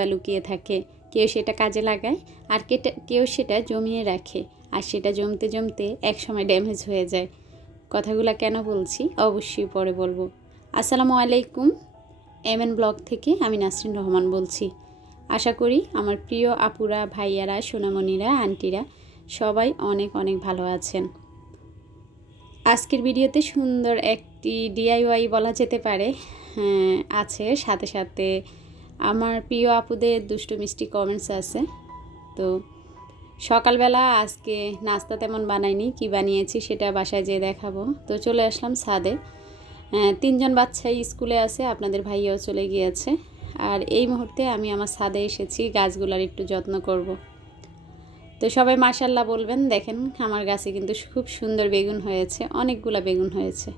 প্রতিভা লুকিয়ে থাকে। কেউ সেটা কাজে লাগায়, আর কেউ সেটা জমিয়ে রাখে, আর সেটা জমতে জমতে একসময় ড্যামেজ হয়ে যায়। কথাগুলো কেন বলছি অবশ্যই পরে বলবো। আসসালামু আলাইকুম, এমএন ব্লগ থেকে আমি নাসরিন রহমান বলছি। আশা করি আমার প্রিয় আপুরা, ভাইয়ারা, সোনামণিরা, আন্টিরা সবাই অনেক অনেক ভালো আছেন। আজকের ভিডিওতে সুন্দর একটি ডিআইওয়াই বলা যেতে পারে আছে, সাথে সাথে আমার প্রিয় আপুদের দুষ্টু মিষ্টি কমেন্টস আছে। তো সকালবেলা আজকে নাস্তা তেমন বানাইনি, কি বানিয়েছি সেটা বাসায় যেয়ে দেখাবো। তো চলে আসলাম ছাদে। 3জন বাচ্চাই স্কুলে আছে, আপনাদের ভাইয়াও চলে গিয়েছে। আর এই মুহূর্তে আমি আমার ছাদে এসেছি গাছগুলার একটু যত্ন করব। তো সবাই মাশাআল্লাহ বলবেন। দেখেন আমার গাছে কিন্তু খুব সুন্দর বেগুন হয়েছে, অনেকগুলা বেগুন হয়েছে।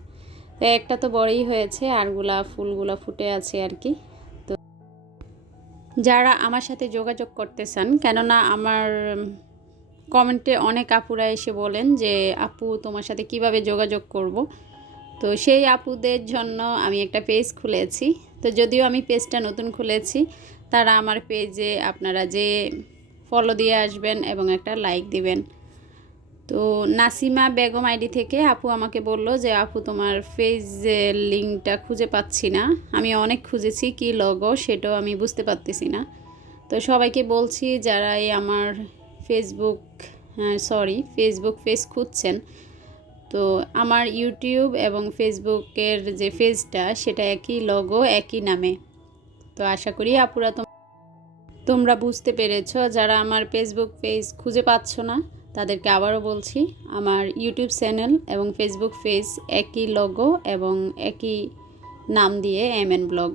তো একটা তো বড়ই হয়েছে, আরগুলা ফুলগুলা ফুটে আছে আর কি। তো যারা আমার সাথে যোগাযোগ করতে চান, কেননা আমার কমেন্টে অনেক আপুরা এসে বলেন যে আপু তোমার সাথে কিভাবে যোগাযোগ করব। তো সেই আপুদের জন্য আমি একটা পেজ খুলেছি। তো যদিও আমি পেজটা নতুন খুলেছি, তারা আমার পেজে আপনারা যে ফলো দিয়ে আসবেন এবং একটা লাইক দিবেন। তো নাসিমা বেগম আইডি থেকে আপু আমাকে বলল যে আপু তোমার পেজের লিঙ্কটা খুঁজে পাচ্ছি না। আমি অনেক খুঁজেছি, কি লগো সেটাও আমি বুঝতে পারতেছি না। তো সবাইকে বলছি যারা এই আমার ফেসবুক পেজ খুঁজছেন, তো আমার ইউটিউব এবং ফেসবুকের যে পেজটা সেটা একই লগো, একই নামে। তো আশা করি আপুরা তোমরা বুঝতে পেরেছো। যারা আমার ফেসবুক পেজ খুঁজে পাচ্ছ না তাদেরকে আবারও বলছি, আমার ইউটিউব চ্যানেল এবং ফেসবুক পেজ একই লগো এবং একই নাম দিয়ে এমএন ব্লগ।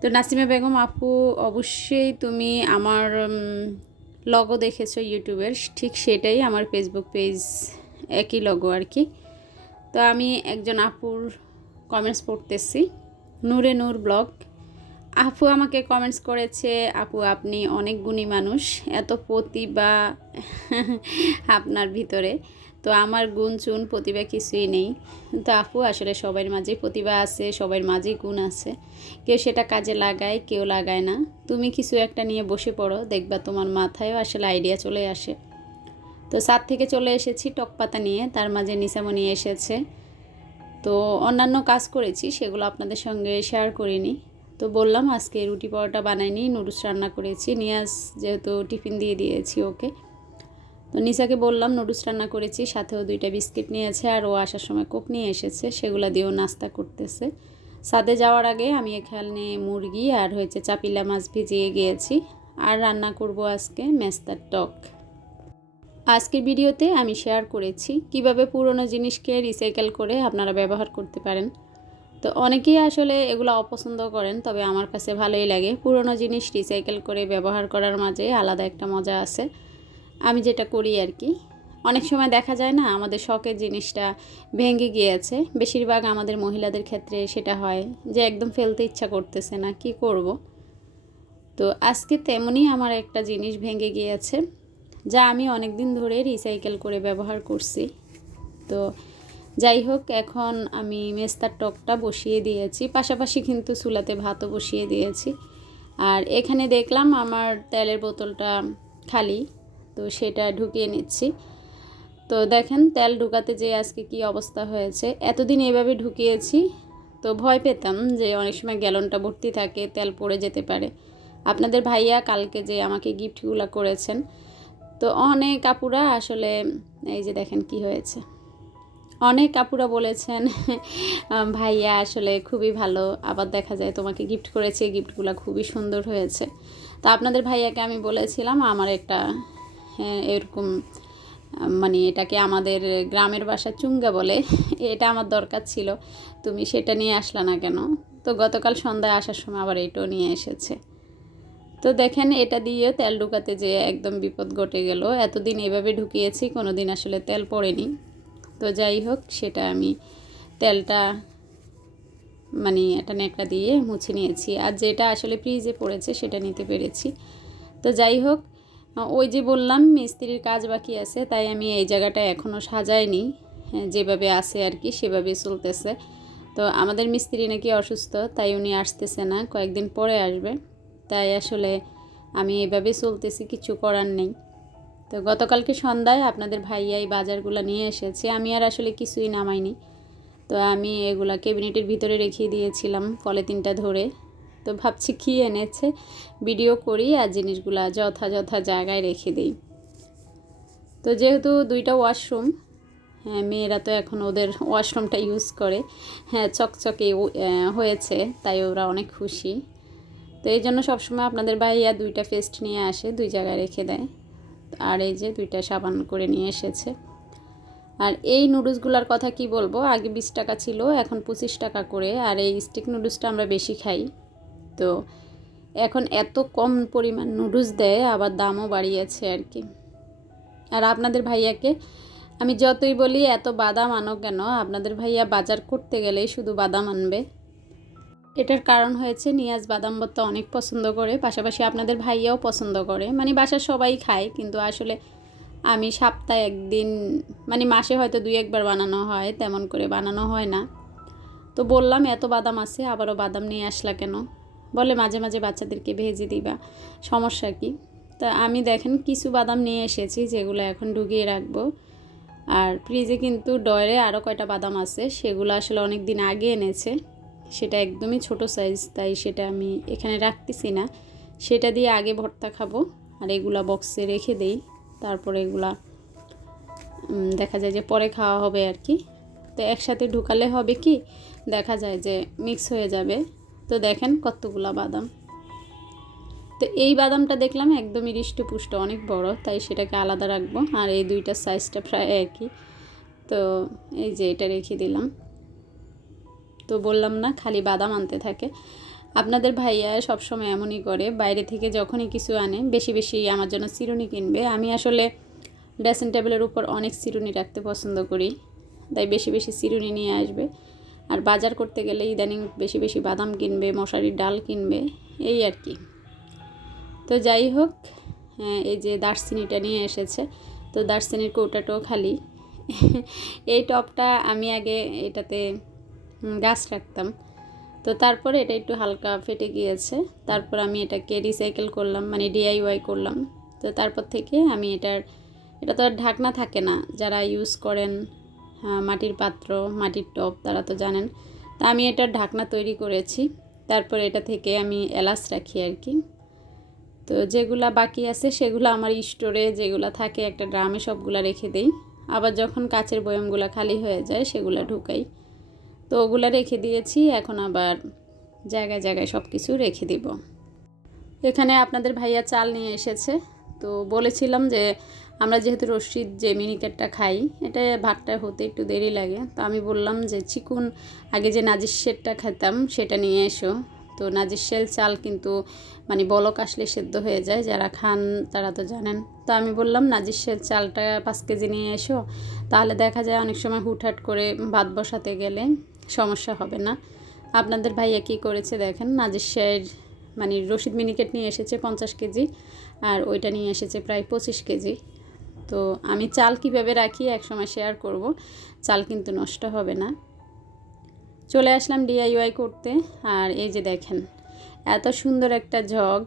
তো নাসিমা বেগম আপু, অবশ্যই তুমি আমার লগো দেখেছো ইউটিউবের, ঠিক সেটাই আমার ফেসবুক পেজ, একই লগো আর কি। তো আমি একজন আপুর কমেন্টস পড়তেছি, নূরে নূর ব্লগ। আপু আমাকে কমেন্টস করেছে, আপু আপনি অনেক গুণী মানুষ, এত প্রতিভা আপনার ভিতরে। তো আমার গুণ চুন প্রতিভা কিছুই নেই। তো আপু আসলে সবার মাঝেই প্রতিভা আছে, সবার মাঝেই গুণ আছে, কেউ সেটা কাজে লাগায়, কেউ লাগায় না। তুমি কিছু একটা নিয়ে বসে পড়ো, দেখবা তোমার মাথায়ও আসলে আইডিয়া চলে আসে। তো ছাদ থেকে চলে এসেছি টক পাতা নিয়ে, তার মাঝে নিসামণি এসেছে। তো অন্যান্য কাজ করেছি, সেগুলো আপনাদের সঙ্গে শেয়ার করিনি। তো বললাম আজকে রুটি পরোটা বানাইনি, নুডলস রান্না করেছি। নিয়াজ যেহেতু টিফিন দিয়ে দিয়েছি ওকে, তো নিসাকে বললাম নুডলস রান্না করেছি, সাথেও 2টা বিস্কিট নিয়েছে, আর ও আসার সময় কোক নিয়ে এসেছে, সেগুলো দিয়েও নাস্তা করতেছে। ছাদে যাওয়ার আগে আমি এখানে মুরগি আর চাপিলা মাছ ভিজিয়ে গিয়েছি। আর রান্না করব আজকে মেস্তার টক। আজকের ভিডিওতে আমি শেয়ার করেছি কিভাবে পুরনো জিনিসকে রিসাইকেল করে আপনারা ব্যবহার করতে পারেন। তো অনেকেই আসলে এগুলো অপছন্দ করেন, তবে আমার কাছে ভালোই লাগে। পুরনো জিনিস রিসাইকেল করে ব্যবহার করার মাঝে আলাদা একটা মজা আছে। আমি যেটা করি আর কি, অনেক সময় দেখা যায় না আমাদের শখের জিনিসটা ভেঙে গিয়েছে, বেশিরভাগ আমাদের মহিলাদের ক্ষেত্রে সেটা হয় যে একদম ফেলতে ইচ্ছা করতেছে না, কি করব। তো আজকে তেমনই আমার একটা জিনিস ভেঙে গিয়েছে, যা আমি অনেক দিন ধরে রিসাইকেল করে ব্যবহার করছি। তো যাই হোক, এখন আমি মেস্তার টকটা বসিয়ে দিয়েছি, পাশাপাশি কিন্তু চুলাতে ভাতও বসিয়ে দিয়েছি। আর এখানে দেখলাম আমার তেলের বোতলটা খালি, তো সেটা ঢুকিয়ে নিচ্ছি। তো দেখেন তেল ঢুকাতে যে আজকে কি অবস্থা হয়েছে। এতদিন এভাবে ঢুকিয়েছি, তো ভয় পেতাম যে অনেক সময় গ্যালনটা ভর্তি থাকে, তেল পড়ে যেতে পারে। আপনাদের ভাইয়া কালকে যে আমাকে গিফটগুলো করেছেন, তো অনেক আপুরা আসলে এই যে দেখেন কি হয়েছে, অনেক আপুরা বলেছেন ভাইয়া আসলে খুবই ভালো, আবার দেখা যায় তোমাকে গিফট করেছে, গিফটগুলো খুবই সুন্দর হয়েছে। তো আপনাদের ভাইয়াকে আমি বলেছিলাম আমার একটা এরকম এটাকে আমাদের গ্রামের ভাষা চুঙ্গা বলে, এটা আমার দরকার ছিল, তুমি সেটা নিয়ে আসলা না কেন। তো গতকাল সন্ধ্যায় আসার সময় আবার এটাও নিয়ে এসেছে। তো দেখেন এটা দিয়ে তেল ঢুকাতে যেয়ে একদম বিপদ ঘটে গেল। এতদিন এভাবে ঢুকিয়েছি, কোনো দিন আসলে তেল পড়েনি। তো যাই হোক, সেটা আমি তেলটা এটা ন্যাকড়া দিয়ে মুছে নিয়েছি, আর যেটা আসলে ফ্রিজে পড়েছে সেটা নিতে পেরেছি। তো যাই হোক, ওই যে বললাম মিস্ত্রির কাজ বাকি আছে, তাই আমি এই জায়গাটা এখনও সাজাইনি, যেভাবে আছে আর কি সেভাবে চলতেছে। তো আমাদের মিস্ত্রি নাকি অসুস্থ, তাই উনি আসতেছে না, কয়েকদিন পরে আসবে। তাই আসলে আমি এভাবে চলতেছি, কিছু করার নেই। তো গতকালকে সন্ধ্যায় আপনাদের ভাইয়া এই বাজারগুলো নিয়ে এসেছে, আমি আর আসলে কিছুই নামাইনি। তো আমি এগুলা ক্যাবিনেটের ভিতরে রেখে দিয়েছিলাম পলিথিনটা ধরে। তো ভাবছি কী এনেছে ভিডিও করি আর জিনিসগুলা যথাযথ জায়গায় রেখে দিই। তো যেহেতু 2টা ওয়াশরুম, হ্যাঁ মেয়েরা তো এখন ওদের ওয়াশরুমটা ইউজ করে, হ্যাঁ চকচকে হয়েছে, তাই ওরা অনেক খুশি। তো এই জন্য সবসময় আপনাদের ভাইয়া 2টা পেস্ট নিয়ে আসে, 2 জায়গায় রেখে দেয়। আর এই যে 2টা সাবান করে নিয়ে এসেছে। আর এই নুডলসগুলোর কথা কি বলবো, আগে 20 টাকা ছিল, এখন 25 টাকা করে। আর এই স্টিক নুডলসটা আমরা বেশি খাই, তো এখন এত কম পরিমাণ নুডলস দেয়, আবার দামও বাড়িয়েছে আর কি। আর আপনাদের ভাইয়াকে আমি যতই বলি এত বাদাম আনো কেন, আপনাদের ভাইয়া বাজার করতে গেলেই শুধু বাদাম আনবে। এটার কারণ হয়েছে নিয়াজ বাদাম ভর্তা অনেক পছন্দ করে, পাশাপাশি আপনাদের ভাইয়াও পছন্দ করে, মানে বাসার সবাই খায়। কিন্তু আসলে আমি সপ্তাহে একদিন, মানে মাসে হয়তো 2-1 বার বানানো হয়, তেমন করে বানানো হয় না। তো বললাম এত বাদাম আছে, আবারও বাদাম নিয়ে আসলা কেন? বলে মাঝে মাঝে বাচ্চাদেরকে ভেজে দিবা, সমস্যা কি? তা আমি দেখেন কিছু বাদাম নিয়ে এসেছি, যেগুলো এখন ঢুকিয়ে রাখবো। আর ফ্রিজে কিন্তু ডয়ারে আরও কয়টা বাদাম আছে, সেগুলো আসলে অনেক দিন আগে এনেছে, সেটা একদমই ছোট সাইজ, তাই সেটা আমি এখানে রাখতেছি না। সেটা দিয়ে আগে ভর্তা খাবো, আর এগুলা বক্সে রেখে দেই, তারপরে এগুলা দেখা যায় যে পরে খাওয়া হবে আর কি। তো একসাথে ঢুকালে হবে কি, দেখা যায় যে মিক্স হয়ে যাবে। তো দেখেন কতগুলা বাদাম। তো এই বাদামটা দেখলাম একদমই হৃষ্টপুষ্ট, অনেক বড়, তাই সেটাকে আলাদা রাখবো। আর এই 2টার সাইজটা প্রায় একই, তো এই যে এটা রেখে দিলাম। তো বললাম না খালি বাদাম আনতে থাকে। আপনাদের ভাইয়া সবসময় এমনই করে, বাইরে থেকে যখনই কিছু আনে বেশি বেশি আমার জন্য চিরুনি কিনবে। আমি আসলে ড্রেসিং টেবিলের উপর অনেক চিরুনি রাখতে পছন্দ করি, তাই বেশি বেশি চিরুনি নিয়ে আসবে। আর বাজার করতে গেলে ইদানিং বেশি বেশি বাদাম কিনবে, মশারির ডাল কিনবে, এই আর কি। তো যাই হোক, এই যে দারচিনিটা নিয়ে এসেছে, তো দারচিনির কৌটাটাও খালি। এই টপটা আমি আগে এটাতে গাছ রাখতাম, তো তারপরে এটা একটু হালকা ফেটে গিয়েছে, তারপর আমি এটাকে রিসাইকেল করলাম, মানে DIY করলাম। তো তারপর থেকে আমি এটা তো আর ঢাকনা থাকে না, যারা ইউজ করেন মাটির পাত্র, মাটির টব, তারা তো জানেন। তা আমি এটার ঢাকনা তৈরি করেছি, তারপর এটা থেকে আমি এলাচ রাখি আর কি। তো যেগুলা বাকি আছে সেগুলো আমার স্টোরে যেগুলো থাকে একটা ড্রামে সবগুলা রেখে দেই, আবার যখন কাচের বয়ামগুলো খালি হয়ে যায় সেগুলো ঢুকাই। তো ওগুলো রেখে দিয়েছি, এখন আবার জায়গায় জায়গায় সব কিছু রেখে দিব। এখানে আপনাদের ভাইয়া চাল নিয়ে এসেছে, তো বলেছিলাম যে আমরা যেহেতু রশিদ যে মিনিকেটটা খাই, এটা ভাতটা হতে একটু দেরি লাগে, তো আমি বললাম যে চিকুন আগে যে নাজিশেরটা খেতাম সেটা নিয়ে এসো। তো নাজিশের চাল কিন্তু মানে বলক আসলে সেদ্ধ হয়ে যায়, যারা খান তারা তো জানেন। তো আমি বললাম নাজিশের চালটা 5 কেজি নিয়ে এসো, তাহলে দেখা যায় অনেক সময় হুটহাট করে ভাত বসাতে গেলে সমস্যা হবে না। আপনাদের ভাইয়া কী করেছে দেখেন, নাজিশের মানে রশিদ মিনিকেট নিয়ে এসেছে 50 কেজি, আর ওইটা নিয়ে এসেছে প্রায় 25 কেজি। তো আমি চাল কিভাবে রাখি একসময় শেয়ার করব, চাল কিন্তু নষ্ট হবে না। চলে আসলাম DIY করতে। আর এই যে দেখেন এত সুন্দর একটা জগ,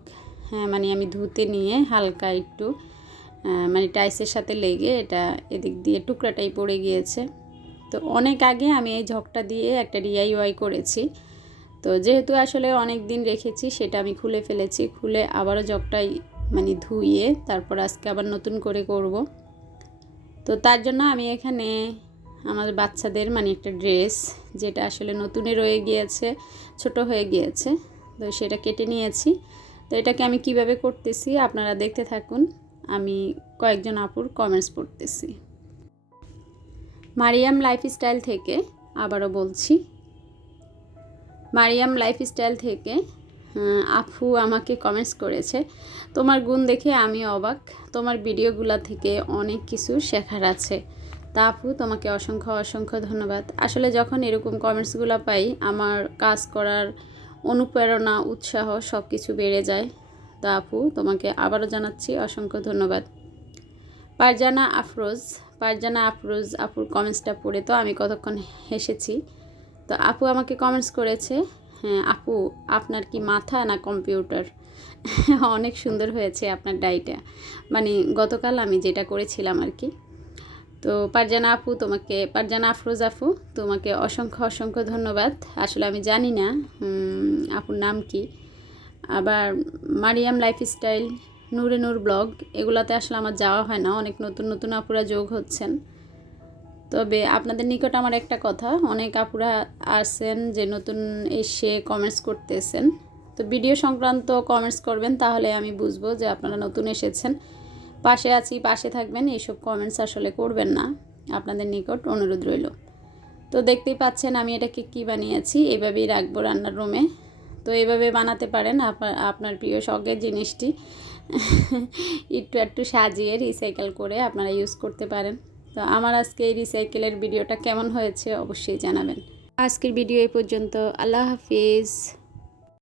হ্যাঁ মানে আমি ধুতে নিয়ে হালকা একটু মানে টাইসের সাথে লেগে এটা এদিক দিয়ে টুকরাটাই পড়ে গিয়েছে। তো অনেক আগে আমি এই জগটা দিয়ে একটা DIY করেছি, তো যেহেতু আসলে অনেক দিন রেখেছি সেটা আমি খুলে ফেলেছি, খুলে আবারও জগটাই মানে ধুইয়ে তারপর আজকে আবার নতুন করে করব। তো তার জন্য আমি এখানে আমাদের বাচ্চাদের মানে একটা ড্রেস, যেটা আসলে নতুনে রয়ে গিয়েছে, ছোট হয়ে গিয়েছে, তো সেটা কেটে নিয়েছি। তো এটাকে আমি কিভাবে করতেছি আপনারা দেখতে থাকুন, আমি কয়েকজন আপুর কমেন্টস পড়তেছি। মারিয়াম লাইফস্টাইল থেকে, আবারও বলছি, মারিয়াম লাইফস্টাইল থেকে আপু আমাকে কমেন্টস করেছে, তোমার গুণ দেখে আমি অবাক, তোমার ভিডিওগুলো থেকে অনেক কিছু শেখার আছে। তা আপু তোমাকে অসংখ্য অসংখ্য ধন্যবাদ। আসলে যখন এরকম কমেন্টসগুলো পাই আমার কাজ করার অনুপ্রেরণা, উৎসাহ সব কিছু বেড়ে যায়। তা আপু তোমাকে আবারও জানাচ্ছি অসংখ্য ধন্যবাদ। পারজানা আফরোজ আপুর কমেন্টসটা পড়ে তো আমি কতক্ষণ হেসেছি। তো আপু আমাকে কমেন্টস করেছে, হ্যাঁ আপু, আপনার কি মাথা না কম্পিউটার? অনেক সুন্দর হয়েছে আপনার ডাইটা, মানে গতকাল আমি যেটা করেছিলাম আর কি। তো পারজানা আপু তোমাকে, পারজানা আফরোজ আপু তোমাকে অসংখ্য অসংখ্য ধন্যবাদ। আসলে আমি জানি না আপুর নাম কি। আবার মারিয়াম লাইফস্টাইল, নূরে নূর ব্লগ, এগুলাতে আসলে আমার যাওয়া হয় না, অনেক নতুন নতুন আপুরা যোগ হচ্ছেন। তবে আপনাদের নিকট আমার একটা কথা, অনেক আপুরা আসছেন যে নতুন এসে কমেন্টস করতেছেন, তো ভিডিও সংক্রান্ত কমেন্টস করবেন, তাহলে আমি বুঝবো যে আপনারা নতুন এসেছেন। পাশে আছি, পাশে থাকবেন, এইসব কমেন্টস আসলে করবেন না, আপনাদের নিকট অনুরোধ রইল। তো দেখতেই পাচ্ছেন আমি এটাকে কি বানিয়েছি, এভাবেই রাখবো রান্নার রুমে। তো এইভাবে বানাতে পারেন আপনার প্রিয় শখের জিনিসটি একটু একটু সাজিয়ে রিসাইকেল করে আপনারা ইউজ করতে পারেন। তো আমার আজকে এই রিসাইকেলের ভিডিওটা কেমন হয়েছে অবশ্যই জানাবেন। আজকের ভিডিও এই পর্যন্ত। আল্লাহ হাফিজ।